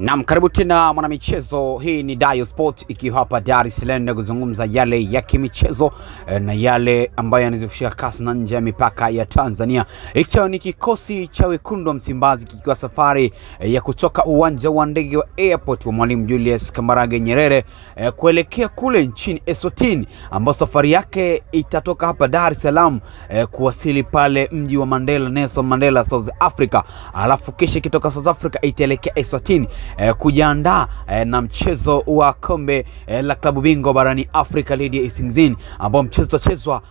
Naam, karibu tena mwana michezo. Hii ni Dayo Sport ikiwa hapa Dar es Salaam na kuzungumza yale ya kimichezo na yale ambayo yanazofushia kasi na nje ya mipaka ya Tanzania. Hicho ni kikosi cha wekundu wa Msimbazi kikiwa safari ya kutoka uwanja wa ndege wa airport wa Mwalimu Julius Kambarage Nyerere kuelekea kule nchini Eswatini, ambapo safari yake itatoka hapa Dar es Salaam kuwasili pale mji wa Mandela, Nelson Mandela, South Africa, alafu kisha kitoka South Africa itaelekea Eswatini kujiandaa na mchezo wa kombe la klabu bingwa barani Afrika dhidi ya Ismzin, ambao mchezo utachezwa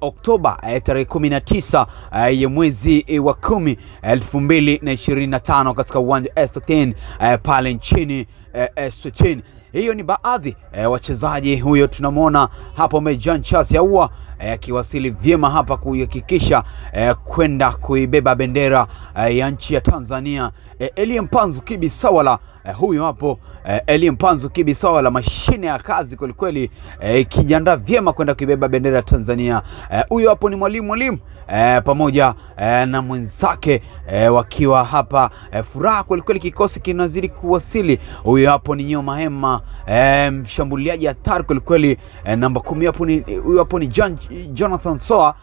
Oktoba tarehe 19 ya mwezi wa 10 2025 katika uwanja Eswatini pale nchini Eswatini. Hiyo ni baadhi wachezaji. Huyo tunamwona hapo Mejan Charles Yaua akiwasili vyema hapa kuhakikisha kwenda kuibeba bendera ya nchi ya Tanzania. Elie Mpanzu Kibisawala, huyo hapo Elie Mpanzu Kibisawala, mashine ya kazi kweli kweli, kijiandaa vyema kwenda kuibeba bendera ya Tanzania. Huyo hapo ni mwalimu pamoja na mwenzake wakiwa hapa, furaha kweli kweli, kikosi kinazidi kuwasili. Huyo hapo ni Nyo Mahema, mshambuliaji hatari kweli kweli, namba 10 hapo ni huyo hapo ni Jonathan Soa,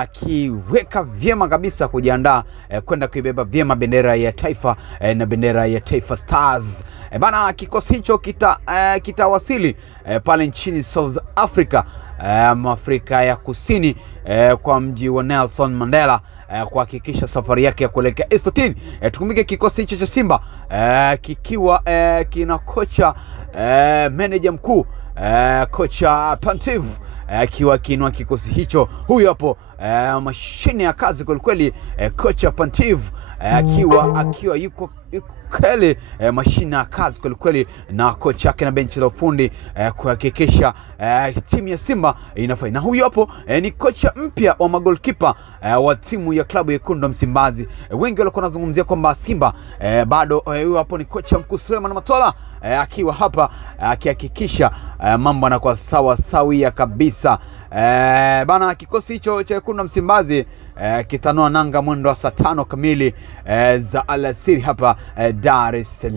akiweka vyema kabisa kujiandaa kwenda kuibeba vyema bendera ya taifa na bendera ya Taifa Stars. Bana, kikosi hicho kitawasili pale nchini South Africa, Afrika ya Kusini, kwa mji wa Nelson Mandela, kuhakikisha safari yake ya kuelekea Eswatini. Tukumbuke kikosi hicho cha Simba kikiwa kina kocha manager mkuu kocha Pantev akiwa kinua kikosi hicho. Huyu hapo mashine ya kazi kweli kweli, kocha Pantev akiwa yuko kale, mashine ya kazi kweli kweli, na kocha yake na benchi la ufundi kuhakikisha timu ya Simba inafanya. Na huyu hapo ni kocha mpya wa magolkipa wa timu ya klabu ya wekundu wa Msimbazi. Wengi walikuwa wanazungumzia kwamba Simba bado. Huyu hapo ni kocha mkuu Suleiman Matola akiwa hapa akihakikisha mambo yanakuwa sawa sawia kabisa. Bana, kikosi hicho cha wekundu wa Msimbazi kitanoa nanga mwendo wa saa 5 kamili za alasiri hapa Dar es Salaam.